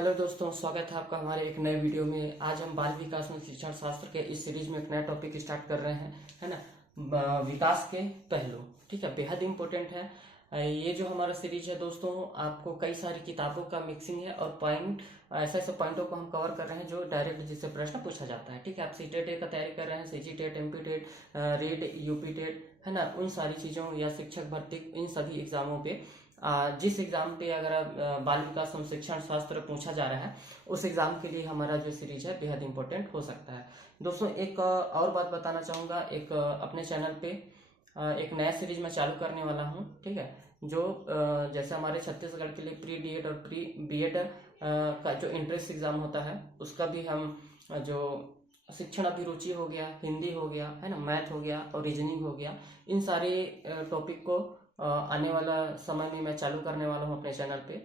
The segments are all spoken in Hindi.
हेलो दोस्तों, स्वागत है आपका हमारे एक नए वीडियो में। आज हम बाल विकास में शिक्षण शास्त्र के इस सीरीज में एक नया टॉपिक स्टार्ट कर रहे हैं, है ना। विकास के पहलू, ठीक है, बेहद इंपॉर्टेंट है। ये जो हमारा सीरीज है दोस्तों, आपको कई सारी किताबों का मिक्सिंग है और पॉइंट, ऐसे ऐसे पॉइंटों को हम कवर कर रहे हैं जो डायरेक्ट जिससे प्रश्न पूछा जाता है, ठीक है। आप सीटेट का तैयारी कर रहे हैं, सीजी टेट, एमपी टेट, रेड, यूपी टेट, है ना, उन सारी चीज़ों या शिक्षक भर्ती, इन सभी एग्जामों पे जिस एग्जाम पे अगर बाल विकास एवं शिक्षण शास्त्र पूछा जा रहा है, उस एग्जाम के लिए हमारा जो सीरीज है बेहद इंपॉर्टेंट हो सकता है। दोस्तों एक और बात बताना चाहूँगा, एक अपने चैनल पे एक नया सीरीज मैं चालू करने वाला हूँ, ठीक है। जो जैसे हमारे छत्तीसगढ़ के लिए प्री डीएड और प्री बीएड का जो एंट्रेंस एग्जाम होता है, उसका भी हम जो शिक्षण अभिरुचि हो गया, हिंदी हो गया, है ना, मैथ हो गया और रीजनिंग हो गया, इन सारे टॉपिक को आने वाला समय में मैं चालू करने वाला हूँ अपने चैनल पे।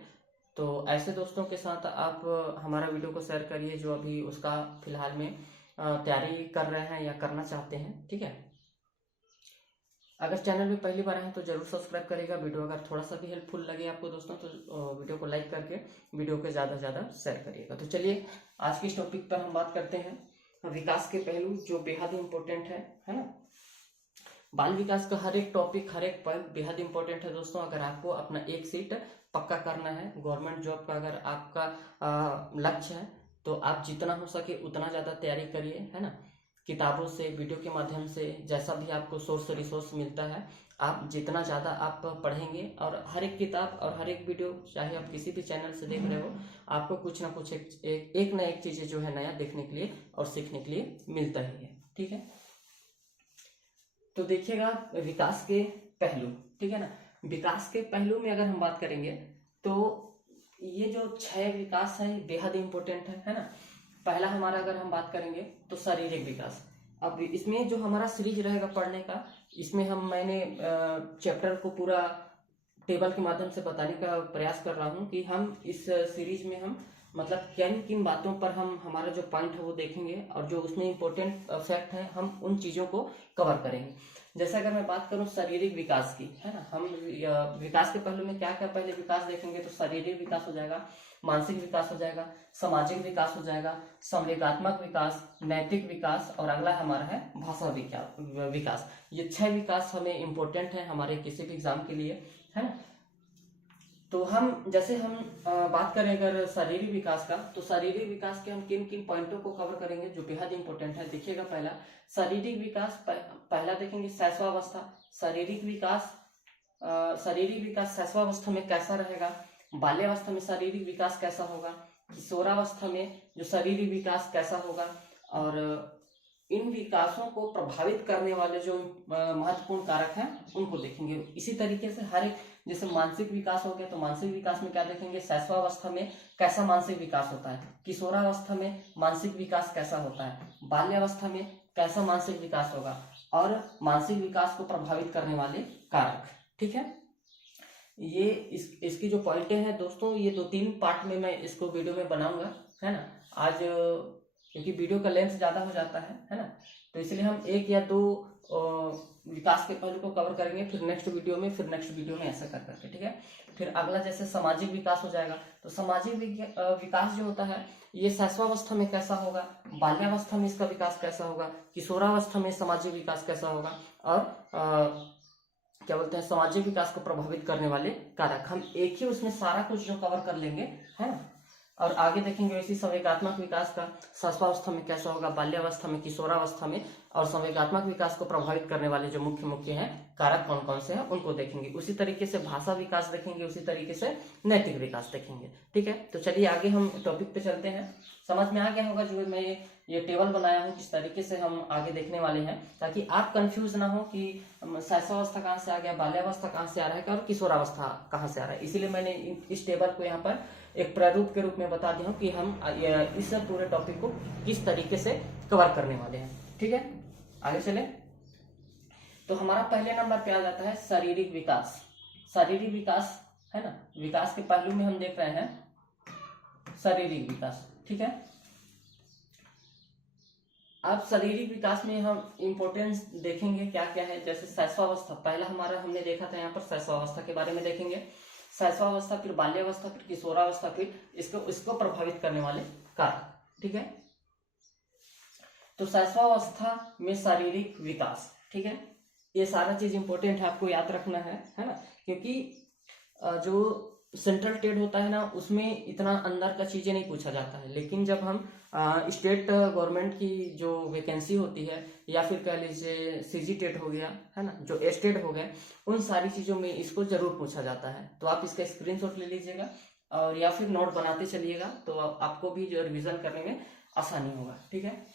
तो ऐसे दोस्तों के साथ आप हमारा वीडियो को शेयर करिए जो अभी उसका फिलहाल में तैयारी कर रहे हैं या करना चाहते हैं, ठीक है। अगर चैनल में पहली बार आए तो जरूर सब्सक्राइब करिएगा। वीडियो अगर थोड़ा सा भी हेल्पफुल लगे आपको दोस्तों तो वीडियो को लाइक करके वीडियो को ज़्यादा से ज़्यादा शेयर करिएगा। तो चलिए आज के इस टॉपिक पर हम बात करते हैं, विकास के पहलू जो बेहद इंपॉर्टेंट है ना। बाल विकास का हर एक टॉपिक, हर एक पॉइंट बेहद इंपॉर्टेंट है दोस्तों। अगर आपको अपना एक सीट पक्का करना है, गवर्नमेंट जॉब का अगर आपका लक्ष्य है, तो आप जितना हो सके उतना ज़्यादा तैयारी करिए, है ना। किताबों से, वीडियो के माध्यम से, जैसा भी आपको सोर्स रिसोर्स मिलता है, आप जितना ज़्यादा आप पढ़ेंगे, और हर एक किताब और हर एक वीडियो, चाहे आप किसी भी चैनल से देख रहे हो, आपको कुछ ना कुछ एक ना एक चीज़ें जो है नया देखने के लिए और सीखने के लिए मिलता ही है, ठीक है। तो देखिएगा विकास के पहलू, ठीक है ना। विकास के पहलू में अगर हम बात करेंगे तो ये जो 6 विकास है बेहद इंपॉर्टेंट है ना। पहला हमारा अगर हम बात करेंगे तो शारीरिक विकास। अब इसमें जो हमारा सीरीज रहेगा पढ़ने का, इसमें मैंने चैप्टर को पूरा टेबल के माध्यम से बताने का प्रयास कर रहा हूँ कि हम इस सीरीज में हम मतलब किन किन बातों पर हम हमारा जो पॉइंट है वो देखेंगे, और जो उसमें इंपॉर्टेंट फैक्ट है हम उन चीज़ों को कवर करेंगे। जैसे अगर मैं बात करूं शारीरिक विकास की, है ना, हम विकास के पहलू में क्या क्या पहले विकास देखेंगे तो शारीरिक विकास हो जाएगा, मानसिक विकास हो जाएगा, सामाजिक विकास हो जाएगा, संवेगात्मक विकास, नैतिक विकास, और अगला हमारा है भाषा विकास। ये 6 विकास हमें इंपॉर्टेंट है हमारे किसी भी एग्जाम के लिए, है ना। तो हम जैसे हम बात करें अगर शारीरिक विकास का, तो शारीरिक विकास के हम किन किन पॉइंटों को कवर करेंगे जो बेहद इंपॉर्टेंट है। देखिएगा पहला शारीरिक विकास, पहला देखेंगे शैशवावस्था। शारीरिक विकास शारीरिक विकास शैशवावस्था में कैसा रहेगा, बाल्यावस्था में शारीरिक विकास कैसा होगा, किशोरावस्था में जो शारीरिक विकास कैसा होगा, और इन विकासों को प्रभावित करने वाले जो महत्वपूर्ण कारक हैं उनको देखेंगे। इसी तरीके से हर एक, जैसे मानसिक विकास हो गया तो मानसिक विकास में क्या देखेंगे, शैशवावस्था में कैसा मानसिक विकास होता है, किशोरावस्था में मानसिक विकास कैसा होता है, बाल्यावस्था में कैसा मानसिक विकास होगा, और मानसिक विकास को प्रभावित करने वाले कारक, ठीक है। ये इसकी जो पॉइंटें हैं दोस्तों, ये 2-3 पार्ट में मैं इसको वीडियो में बनाऊंगा, है ना। आज क्योंकि वीडियो का लेंथ ज़्यादा हो जाता है ना, तो इसलिए हम 1 या 2 विकास के पहलू को कवर करेंगे, फिर नेक्स्ट वीडियो में ऐसा कर करके, ठीक है। फिर अगला जैसे सामाजिक विकास हो जाएगा, तो सामाजिक विकास जो होता है ये शैशवावस्था में कैसा होगा, बाल्यावस्था में इसका विकास कैसा होगा, किशोरावस्था में सामाजिक विकास कैसा होगा, और क्या बोलते हैं, सामाजिक विकास को प्रभावित करने वाले कारक। हम एक ही उसमें सारा कुछ जो कवर कर लेंगे, है ना। और आगे देखेंगे इसी संवेगात्मक विकास का, शैशवावस्था में कैसा होगा, बाल्यावस्था में, किशोरावस्था में, और संवेगात्मक विकास को प्रभावित करने वाले जो मुख्य मुख्य हैं कारक कौन कौन से हैं उनको देखेंगे। उसी तरीके से भाषा विकास देखेंगे, उसी तरीके से नैतिक विकास देखेंगे, ठीक है। तो चलिए आगे हम टॉपिक पे चलते हैं। समझ में आ गया होगा जो मैं ये टेबल बनाया हूँ किस तरीके से हम आगे देखने वाले हैं, ताकि आप कंफ्यूज ना हो कि शैशवावस्था कहाँ से आ गया, बाल्यावस्था कहाँ से आ रहा है और किशोरावस्था कहाँ से आ रहा है। इसीलिए मैंने इस टेबल को यहाँ पर एक प्रारूप के रूप में बता दिया हूँ कि हम इस पूरे टॉपिक को किस तरीके से कवर करने वाले हैं, ठीक है। आगे चले तो हमारा पहले नंबर पे आ जाता है शारीरिक विकास। शारीरिक विकास, है ना, विकास के पहलू में हम देख रहे हैं शारीरिक विकास, ठीक है। अब शारीरिक विकास में हम इंपॉर्टेंस देखेंगे क्या क्या है। जैसे शैशवावस्था, पहला हमारा हमने देखा था यहाँ पर शैशवावस्था के बारे में देखेंगे। शैशवावस्था, फिर बाल्यावस्था, फिर किशोरावस्था, फिर इसको प्रभावित करने वाले कारक। ठीक है, तो शैशवावस्था में शारीरिक विकास, ठीक है, ये सारा चीज इंपॉर्टेंट है, आपको याद रखना है ना, क्योंकि जो सेंट्रल टेट होता है ना उसमें इतना अंदर का चीजें नहीं पूछा जाता है, लेकिन जब हम स्टेट गवर्नमेंट की जो वैकेंसी होती है या फिर कह लीजिए सीजी टेट हो गया है ना, जो स्टेट हो गए, उन सारी चीजों में इसको जरूर पूछा जाता है। तो आप इसका स्क्रीनशॉट ले लीजिएगा और या फिर नोट बनाते चलिएगा, तो आपको भी जो रिविजन करने में आसानी होगा। ठीक है,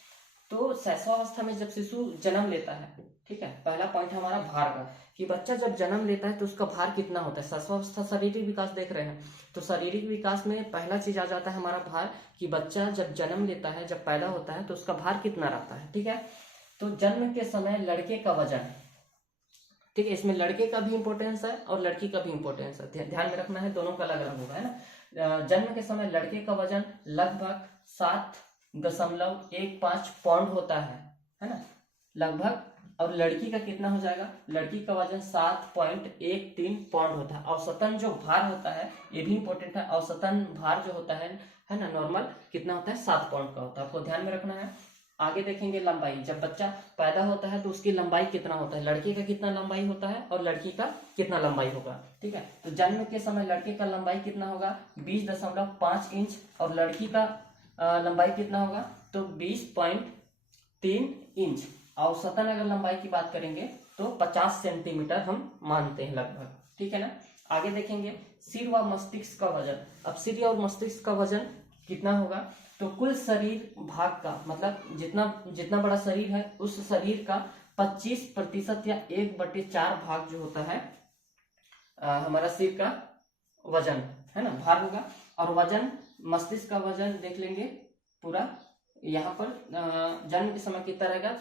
तो शैशवावस्था में जब शिशु जन्म लेता है, ठीक है, पहला पॉइंट हमारा भार का, कि बच्चा जब जन्म लेता है तो उसका भार कितना होता है। शैशवावस्था शारीरिक विकास देख रहे हैं, तो शारीरिक विकास में पहला चीज आ जाता है हमारा भार, कि बच्चा जब जन्म लेता है, जब पैदा होता है तो उसका भार कितना रहता है। ठीक है, तो जन्म के समय लड़के का वजन, ठीक है, इसमें लड़के का भी इंपॉर्टेंस है और लड़की का भी इंपॉर्टेंस है, ध्यान में रखना है, दोनों का अलग अलग होगा, है ना। जन्म के समय लड़के का वजन लगभग 7.15 पाउंड होता है ना, लगभग। और लड़की का कितना हो जाएगा, लड़की का वजन 7.13 पाउंड होता है। औसतन जो भार होता है, ये भी इंपॉर्टेंट है, औसतन भार जो होता है ना, नॉर्मल कितना होता है, 7 पाउंड का होता है, आपको ध्यान में रखना है। आगे देखेंगे लंबाई, जब बच्चा पैदा होता है तो उसकी लंबाई कितना होता है, लड़के का कितना लंबाई होता है और लड़की का कितना लंबाई होगा। ठीक है, तो जन्म के समय लड़के का लंबाई कितना होगा, 20.5 इंच, और लड़की का लंबाई कितना होगा, तो 20.3 इंच। औसतन अगर लंबाई की बात करेंगे तो 50 सेंटीमीटर हम मानते हैं लगभग। ठीक है ना, आगे देखेंगे सिर व मस्तिष्क का वजन। अब सिर और मस्तिष्क का वजन कितना होगा, तो कुल शरीर भाग का, मतलब जितना बड़ा शरीर है उस शरीर का 25% या 1/4 भाग जो होता है हमारा सिर का वजन, है ना, भार होगा। और वजन, मस्तिष्क का वजन देख लेंगे पूरा, यहाँ पर जन्म के समय कितना रहेगा,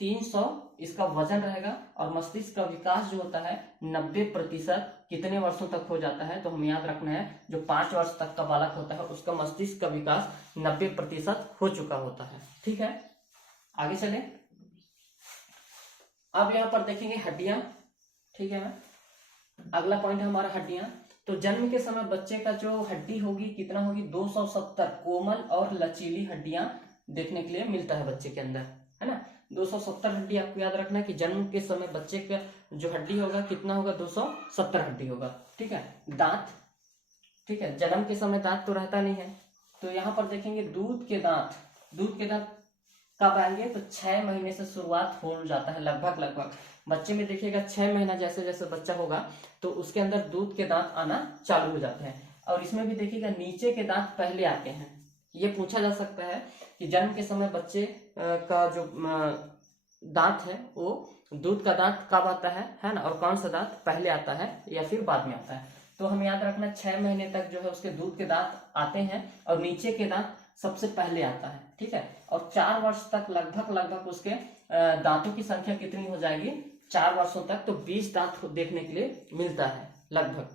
350 इसका वजन रहेगा। और मस्तिष्क का विकास जो होता है 90% कितने वर्षों तक हो जाता है, तो हम याद रखना है, जो 5 वर्ष तक का बालक होता है उसका मस्तिष्क का विकास 90% हो चुका होता है। ठीक है, आगे चले। अब यहाँ पर देखेंगे हड्डियां। ठीक है ना, अगला पॉइंट है हमारा हड्डियां। तो जन्म के समय बच्चे का जो हड्डी होगी कितना होगी, 270 कोमल और लचीली हड्डियां देखने के लिए मिलता है बच्चे के अंदर, है ना। 270 हड्डी आपको याद रखना है कि जन्म के समय बच्चे का जो हड्डी होगा कितना होगा, 270 हड्डी होगा। ठीक है, दांत, ठीक है, जन्म के समय दांत तो रहता नहीं है, तो यहाँ पर देखेंगे दूध के दांत कब आएंगे, तो 6 महीने से शुरुआत हो जाता है लगभग बच्चे में देखिएगा 6 महीना जैसे जैसे बच्चा होगा तो उसके अंदर दूध के दांत आना चालू हो जाते हैं। और इसमें भी देखिएगा नीचे के दांत पहले आते हैं। ये पूछा जा सकता है कि जन्म के समय बच्चे का जो दांत है वो दूध का दांत कब आता है ना, और कौन सा दांत पहले आता है या फिर बाद में आता है। तो हमें याद रखना 6 महीने तक जो है उसके दूध के दांत आते हैं और नीचे के दांत सबसे पहले आता है। ठीक है, और 4 वर्ष तक लगभग उसके दांतों की संख्या कितनी हो जाएगी, 4 वर्षों तक तो 20 दांत देखने के लिए मिलता है लगभग।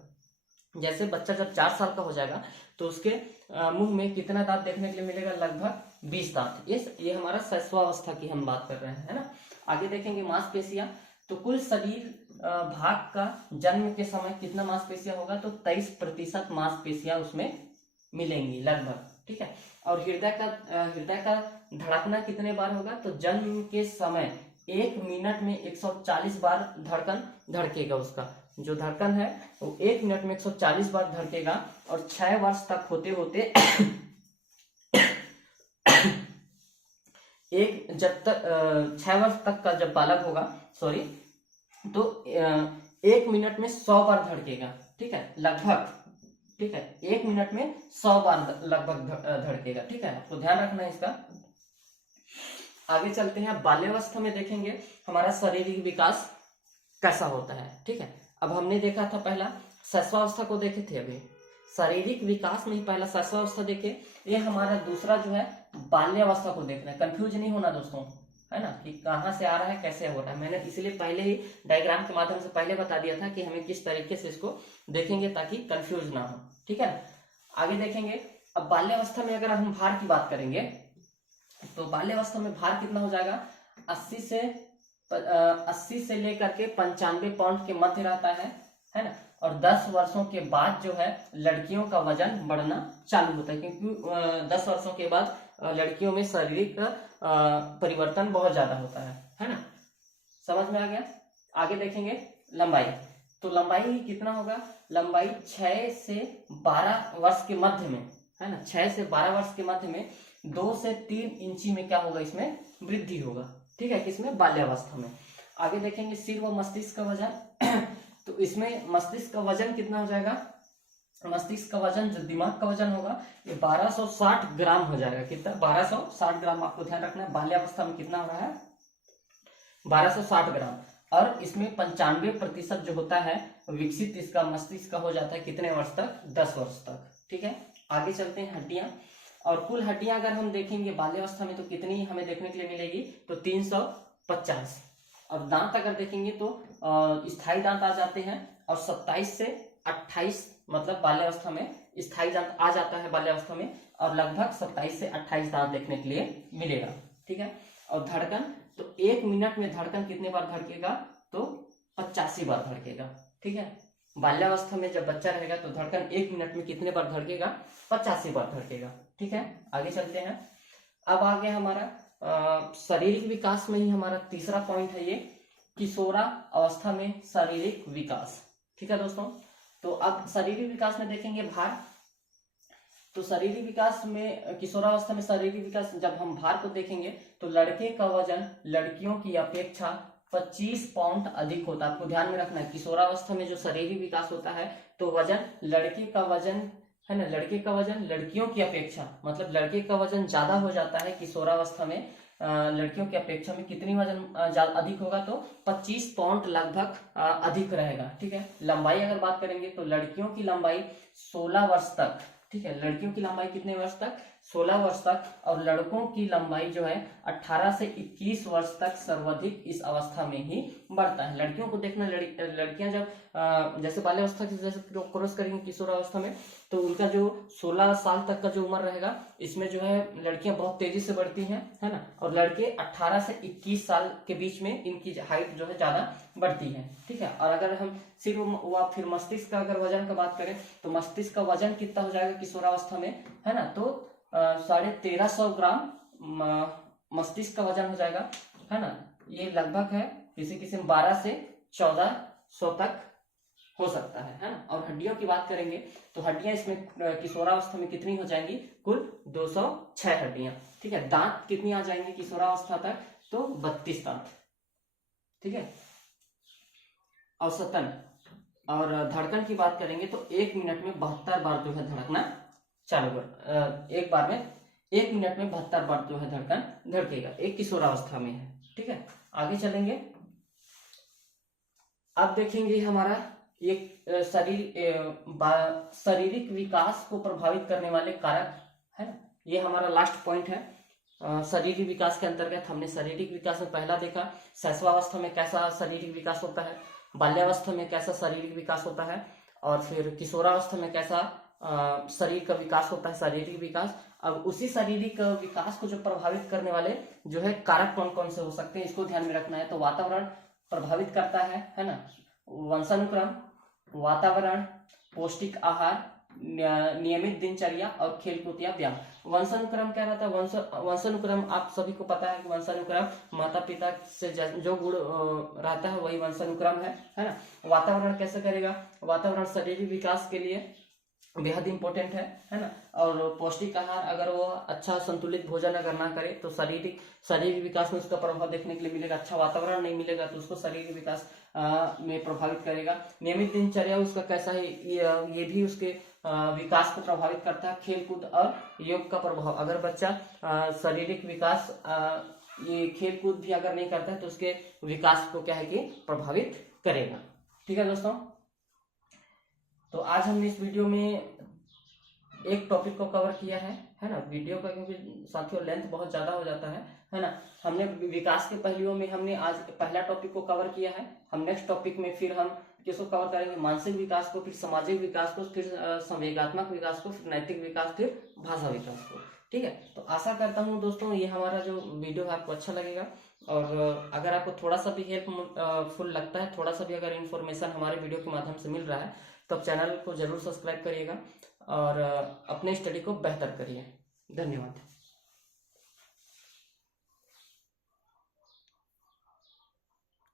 जैसे बच्चा जब 4 साल का हो जाएगा तो उसके मुंह में कितना दांत देखने के लिए मिलेगा, लगभग 20 दांत। ये हमारा शैशवावस्था की हम बात कर रहे हैं, है ना। आगे देखेंगे मांसपेशियां। तो कुल शरीर भाग का जन्म के समय कितना मांसपेशियां होगा, तो 23% मांसपेशियां उसमें मिलेंगी लगभग। ठीक है, और हृदय का धड़कना कितने बार होगा, तो जन्म के समय 1 मिनट में 140 बार धड़कन धड़केगा। उसका जो धड़कन है वो 1 मिनट में 140 बार धड़केगा। और 6 वर्ष तक होते होते जब तक 6 वर्ष तक का जब बालक होगा, तो 1 मिनट में 100 बार धड़केगा। ठीक है, लगभग, ठीक है, 1 मिनट में 100 बार लगभग धड़केगा। ठीक है, आपको ध्यान रखना है इसका। आगे चलते हैं, बाल्यावस्था में देखेंगे हमारा शारीरिक विकास कैसा होता है। ठीक है, अब हमने देखा था पहला शैशवावस्था को देखे थे, अभी शारीरिक विकास में ही पहला शैशवावस्था देखे। ये हमारा दूसरा जो है बाल्यावस्था को देख रहे हैं। कंफ्यूज नहीं होना दोस्तों, है ना, कि कहाँ से आ रहा है कैसे हो रहा है। मैंने इसलिए पहले ही डायग्राम के माध्यम से पहले बता दिया था कि हमें किस तरीके से इसको देखेंगे ताकि कंफ्यूज ना हो। ठीक है, आगे देखेंगे। अब बाल्यावस्था में अगर हम भार की बात करेंगे तो बाल्यावस्था में भार कितना हो जाएगा, 80 से लेकर के 95 पाउंड के मध्य रहता है। है ना। और 10 वर्षों के बाद जो है लड़कियों का वजन बढ़ना चालू होता है, क्योंकि 10 वर्षों के बाद लड़कियों में शारीरिक परिवर्तन बहुत ज्यादा होता है ना। समझ में आ गया। आगे देखेंगे लंबाई। तो लंबाई कितना होगा, लंबाई 6 से 12 वर्ष के मध्य में, है ना, 6 से 12 वर्ष के मध्य में 2 से 3 इंची में क्या होगा, इसमें वृद्धि होगा, ठीक है, किसमें, बाल्यावस्था में। आगे देखेंगे सिर व मस्तिष्क का वजन। तो इसमें मस्तिष्क का वजन कितना हो जाएगा, मस्तिष्क का वजन जो दिमाग का वजन होगा ये 1260 ग्राम हो जाएगा। कितना, 1260 ग्राम। आपको ध्यान रखना है बाल्यावस्था में कितना हो रहा है, 1260 ग्राम। और इसमें 95% जो होता है विकसित इसका मस्तिष्क का हो जाता है कितने वर्ष तक, 10 वर्ष तक, ठीक है। आगे चलते हैं हड्डियां। और कुल हड्डियां अगर हम देखेंगे बाल्यावस्था में तो कितनी हमें देखने के लिए मिलेगी, तो 350। और दांत अगर देखेंगे तो स्थायी दांत आ जाते हैं, और 27 से 28 मतलब बाल्यावस्था में स्थायी दांत आ जाता है बाल्यावस्था में, और लगभग 27 से 28 दांत देखने के लिए मिलेगा, ठीक है। और धड़कन, तो 1 मिनट में धड़कन कितने बार धड़केगा, तो 85 बार धड़केगा, ठीक है। बाल्यावस्था में जब बच्चा रहेगा तो धड़कन 1 मिनट में कितने बार धड़केगा, 85 बार धड़केगा, ठीक है। आगे चलते हैं। अब आगे हमारा शारीरिक विकास में ही हमारा तीसरा पॉइंट है ये, किशोरा अवस्था में शारीरिक विकास, ठीक है दोस्तों। तो अब शारीरिक विकास में देखेंगे भार। तो शारीरिक विकास में, किशोरावस्था में शारीरिक विकास, जब हम भार को देखेंगे तो लड़के का वजन लड़कियों की अपेक्षा 25 पाउंड अधिक होता है। आपको ध्यान में रखना है, किशोरावस्था में जो शारीरिक विकास होता है तो वजन, लड़के का वजन, है ना, लड़के का वजन लड़कियों की अपेक्षा, मतलब लड़के का वजन ज्यादा हो जाता है किशोरावस्था में, लड़कियों की अपेक्षा में कितनी वजन ज्यादा अधिक होगा, तो 25 पाउंड लगभग अधिक रहेगा, ठीक है। लंबाई अगर बात करेंगे तो लड़कियों की लंबाई 16 वर्ष तक, ठीक है, लड़कियों की लंबाई कितने वर्ष तक, 16 वर्ष तक। और लड़कों की लंबाई जो है 18 से 21 वर्ष तक सर्वाधिक इस अवस्था में ही बढ़ता है। लड़कियों को देखना, लड़कियां जब जैसे बाल्यावस्था की जैसे क्रॉस करेंगी किशोरावस्था में, तो उनका जो 16 साल तक का जो उम्र रहेगा, इसमें जो है लड़कियां बहुत तेजी से बढ़ती हैं, है ना। और लड़के 18 से 21 साल के बीच में इनकी हाइट जो है ज्यादा बढ़ती है, ठीक है। और अगर हम सिर्फ व फिर मस्तिष्क का अगर वजन का बात करें तो मस्तिष्क का वजन कितना हो जाएगा किशोरावस्था में, है ना, तो 1350 ग्राम मस्तिष्क का वजन हो जाएगा, है ना। ये लगभग है किसी किसी में 12 से 1400 तक हो सकता है ना। और हड्डियों की बात करेंगे तो हड्डियां इसमें किशोरावस्था में कितनी हो जाएंगी, कुल 206 हड्डियां, ठीक है। दांत कितनी आ जाएंगे किशोरावस्था तक, तो 32 दांत, ठीक है, औसतन। और धड़कन की बात करेंगे तो 1 मिनट में 72 बार जो है धड़कना चालू कर, एक बार में 1 मिनट में 72 बार जो है धड़कन धड़केगा, एक किशोरावस्था में है, ठीक है। आगे चलेंगे। अब देखेंगे हमारा एक शारीरिक विकास को प्रभावित करने वाले कारक, है ना, ये हमारा लास्ट पॉइंट है। शारीरिक विकास के अंतर्गत हमने शारीरिक विकास में पहला देखा शैशवावस्था में कैसा शारीरिक विकास होता है, बाल्यावस्था में कैसा शारीरिक विकास होता है, और फिर किशोरावस्था में कैसा शरीर का विकास होता है, शारीरिक विकास। अब उसी शारीरिक विकास को जो प्रभावित करने वाले जो है कारक कौन कौन से हो सकते हैं, इसको ध्यान में रखना है। तो वातावरण प्रभावित करता है ना, वंशानुक्रम, वातावरण, पौष्टिक आहार, नियमित दिनचर्या और खेलकूद या व्यायाम। वंशानुक्रम क्या रहता है, वंशानुक्रम आप सभी को पता है कि वंशानुक्रम माता पिता से जो गुण रहता है वही वंशानुक्रम है ना। वातावरण कैसे करेगा, वातावरण शारीरिक विकास के लिए बेहद इंपॉर्टेंट है ना। और पौष्टिक आहार, अगर वो अच्छा संतुलित भोजन अगर ना करे तो शारीरिक विकास में उसका प्रभाव देखने के लिए मिलेगा। अच्छा वातावरण नहीं मिलेगा तो उसको शारीरिक विकास में प्रभावित करेगा। नियमित दिनचर्या उसका कैसा है, ये भी उसके विकास को प्रभावित करता है। खेलकूद और योग का प्रभाव, अगर बच्चा शारीरिक विकास ये खेलकूद भी अगर नहीं करता है तो उसके विकास को क्या है कि प्रभावित करेगा, ठीक है दोस्तों। तो आज हमने इस वीडियो में एक टॉपिक को कवर किया है ना। वीडियो का क्योंकि साथियों लेंथ बहुत ज्यादा हो जाता है ना। हमने विकास के पहलुओं में हमने आज पहला टॉपिक को कवर किया है। हम नेक्स्ट टॉपिक में फिर हम किसको कवर करेंगे, मानसिक विकास को, फिर सामाजिक विकास को, फिर संवेगात्मक विकास को, फिर नैतिक विकास, फिर भाषा विकास को, ठीक है। तो आशा करता हूँ दोस्तों ये हमारा जो वीडियो है आपको अच्छा लगेगा। और अगर आपको थोड़ा सा भी हेल्पफुल लगता है, थोड़ा सा भी अगर इन्फॉर्मेशन हमारे वीडियो के माध्यम से मिल रहा है, तो आप चैनल को जरूर सब्सक्राइब करिएगा और अपने स्टडी को बेहतर करिए। धन्यवाद।